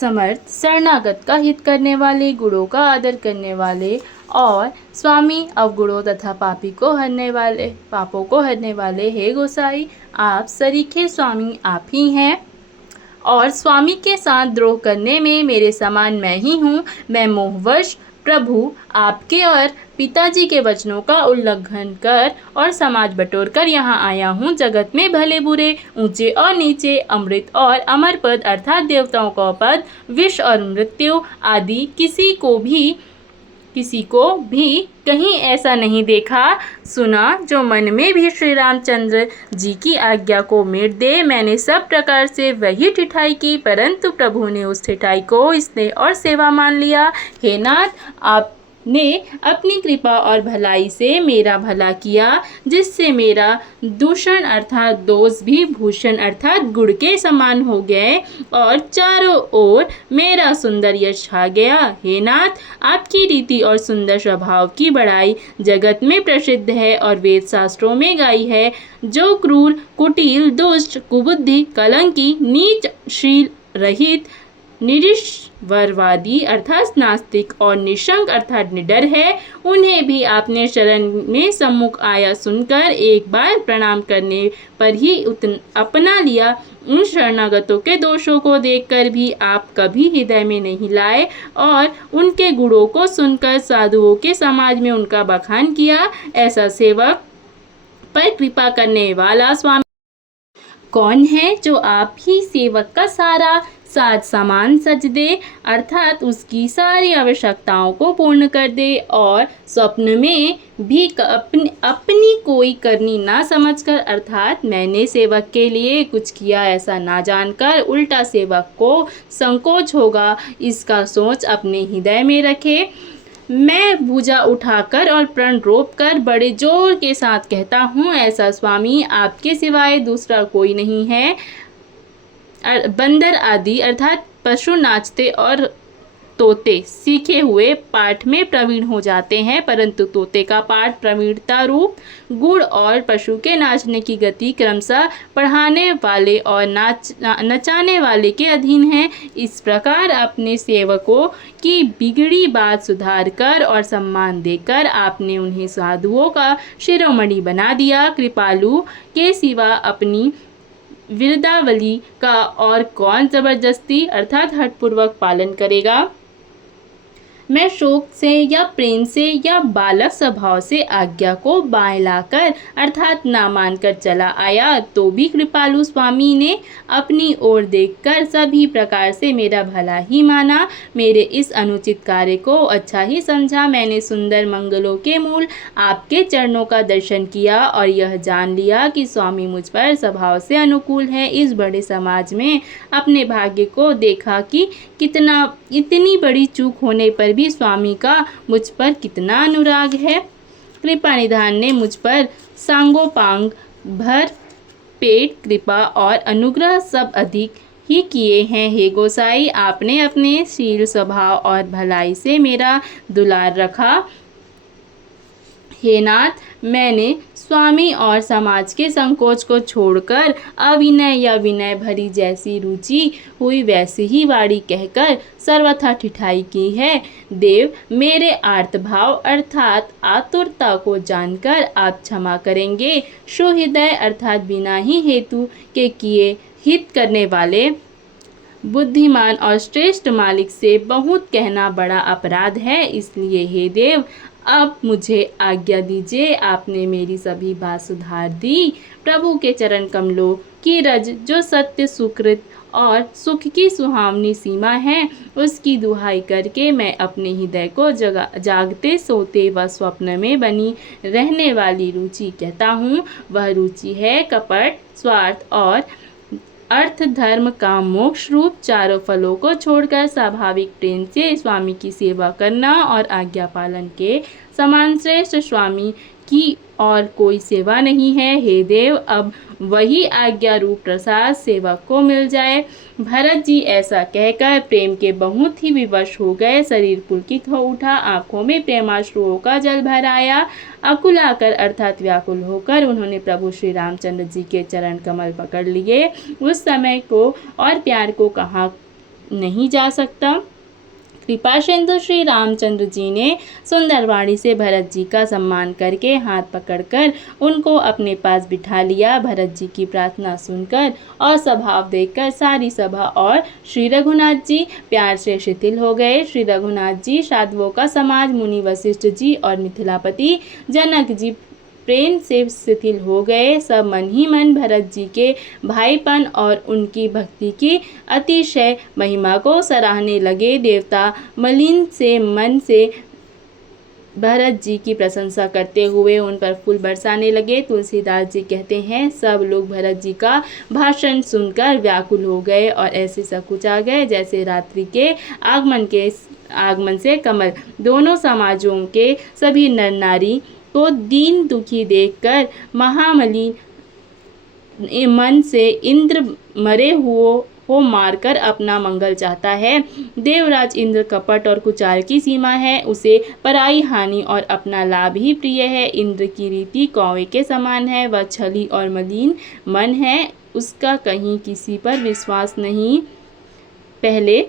समर्थ, शरणागत का हित करने वाले, गुणों का आदर करने वाले और स्वामी, अवगुणों तथा पापों को हरने वाले हे गोसाई, आप सरीखे स्वामी आप ही हैं और स्वामी के साथ द्रोह करने में मेरे समान मैं ही हूँ। मैं मोहवश प्रभु आपके और पिताजी के वचनों का उल्लंघन कर और समाज बटोर कर यहाँ आया हूँ। जगत में भले बुरे, ऊंचे और नीचे, अमृत और अमर पद अर्थात देवताओं का पद, विष और मृत्यु आदि किसी को भी कहीं ऐसा नहीं देखा सुना जो मन में भी श्री रामचंद्र जी की आज्ञा को मेट दे। मैंने सब प्रकार से वही ठिठाई की, परंतु प्रभु ने उस ठिठाई को स्नेह और सेवा मान लिया। हे नाथ, आपने अपनी कृपा और भलाई से मेरा भला किया, जिससे मेरा दूषण अर्थात दोष भी भूषण अर्थात गुण के समान हो गए और चारों ओर मेरा सुंदर यश छा गया। हे नाथ, आपकी रीति और सुंदर स्वभाव की बड़ाई जगत में प्रसिद्ध है और वेद शास्त्रों में गाई है। जो क्रूर, कुटिल, दुष्ट, कुबुद्धि, कलंकी, नीच, शील रहित, निरीश्वरवादी अर्थात नास्तिक और निशंक अर्थात निडर है, उन्हें भी आपने शरण में सम्मुख आया सुनकर एक बार प्रणाम करने पर ही अपना लिया। उन शरणागतों के दोषों को देखकर भी आप कभी हृदय में नहीं लाए और उनके गुणों को सुनकर साधुओं के समाज में उनका बखान किया। ऐसा सेवक पर कृपा करने वाला स्वामी कौन है जो आप ही सेवक का सारा साज सामान सज दे अर्थात उसकी सारी आवश्यकताओं को पूर्ण कर दे और स्वप्न में भी अपनी कोई करनी ना समझकर अर्थात मैंने सेवक के लिए कुछ किया ऐसा ना जानकर उल्टा सेवक को संकोच होगा इसका सोच अपने हृदय में रखे। मैं भुजा उठाकर और प्रण रोप कर बड़े जोर के साथ कहता हूँ, ऐसा स्वामी आपके सिवाय दूसरा कोई नहीं है। बंदर आदि अर्थात पशु नाचते और तोते सीखे हुए पाठ में प्रवीण हो जाते हैं, परंतु तोते का पाठ प्रवीणता रूप गुण और पशु के नाचने की गति क्रमशः पढ़ाने वाले और नचाने वाले के अधीन है। इस प्रकार अपने सेवकों की बिगड़ी बात सुधार कर और सम्मान देकर आपने उन्हें साधुओं का शिरोमणि बना दिया। कृपालु के सिवा अपनी विरदावली का और कौन जबरदस्ती अर्थात हठपूर्वक पालन करेगा। मैं शोक से या प्रेम से या बालक स्वभाव से आज्ञा को बाएं लाकर अर्थात ना मानकर चला आया तो भी कृपालु स्वामी ने अपनी ओर देखकर सभी प्रकार से मेरा भला ही माना। मेरे इस अनुचित कार्य को अच्छा ही समझा। मैंने सुंदर मंगलों के मूल आपके चरणों का दर्शन किया और यह जान लिया कि स्वामी मुझ पर स्वभाव से अनुकूल है। इस बड़े समाज में अपने भाग्य को देखा कि इतनी बड़ी चूक होने पर भी स्वामी का मुझ पर कितना अनुराग है। कृपा निधान ने मुझ पर सांगोपांग भर पेट कृपा और अनुग्रह सब अधिक ही किए हैं। हे गोसाई, आपने अपने शील स्वभाव और भलाई से मेरा दुलार रखा। हे नाथ, मैंने स्वामी और समाज के संकोच को छोड़कर अविनय या विनय भरी जैसी रुचि हुई वैसी ही वाणी कहकर सर्वथा ठिठाई की है। देव, मेरे आर्तभाव अर्थात आतुरता को जानकर आप क्षमा करेंगे। सुहृदय अर्थात बिना ही हेतु के किए हित करने वाले बुद्धिमान और श्रेष्ठ मालिक से बहुत कहना बड़ा अपराध है। इसलिए हे देव, अब मुझे आज्ञा दीजिए। आपने मेरी सभी बात सुधार दी। प्रभु के चरण कमलों की रज जो सत्य सुकृत और सुख की सुहावनी सीमा है, उसकी दुहाई करके मैं अपने हृदय को जागते सोते व स्वप्न में बनी रहने वाली रुचि कहता हूँ। वह रुचि है कपट, स्वार्थ और अर्थ, धर्म, काम, मोक्ष रूप चारों फलों को छोड़कर स्वाभाविक प्रेम से स्वामी की सेवा करना और आज्ञा पालन के समान श्रेष्ठ स्वामी की और कोई सेवा नहीं है। हे देव, अब वही आज्ञा रूप प्रसाद सेवक को मिल जाए। भरत जी ऐसा कहकर प्रेम के बहुत ही विवश हो गए। शरीर पुलकित हो उठा, आंखों में प्रेमाश्रुओं का जल भर आया। अकुलाकर अर्थात व्याकुल होकर उन्होंने प्रभु श्री रामचंद्र जी के चरण कमल पकड़ लिए। उस समय को और प्यार को कहाँ नहीं जा सकता। कृपा सिंधु श्री रामचंद्र जी ने सुंदर वाणी से भरत जी का सम्मान करके हाथ पकड़कर उनको अपने पास बिठा लिया। भरत जी की प्रार्थना सुनकर और स्वभाव देखकर सारी सभा और श्री रघुनाथ जी प्यार से शिथिल हो गए। श्री रघुनाथ जी, साधुओं का समाज, मुनि वशिष्ठ जी और मिथिलापति जनक जी प्रेम से शिथिल हो गए। सब मन ही मन भरत जी के भाईपन और उनकी भक्ति की अतिशय महिमा को सराहने लगे। देवता मलिन से मन से भरत जी की प्रशंसा करते हुए उन पर फूल बरसाने लगे। तुलसीदास जी कहते हैं, सब लोग भरत जी का भाषण सुनकर व्याकुल हो गए और ऐसे सकुचा गए जैसे रात्रि के आगमन से कमल। दोनों समाजों के सभी नर नारी को दीन दुखी देखकर महामलिन मन से इंद्र मरे हुओं को मारकर अपना मंगल चाहता है। देवराज इंद्र कपट और कुचाल की सीमा है, उसे पराई हानि और अपना लाभ ही प्रिय है। इंद्र की रीति कौवे के समान है, वह छली और मलिन मन है, उसका कहीं किसी पर विश्वास नहीं। पहले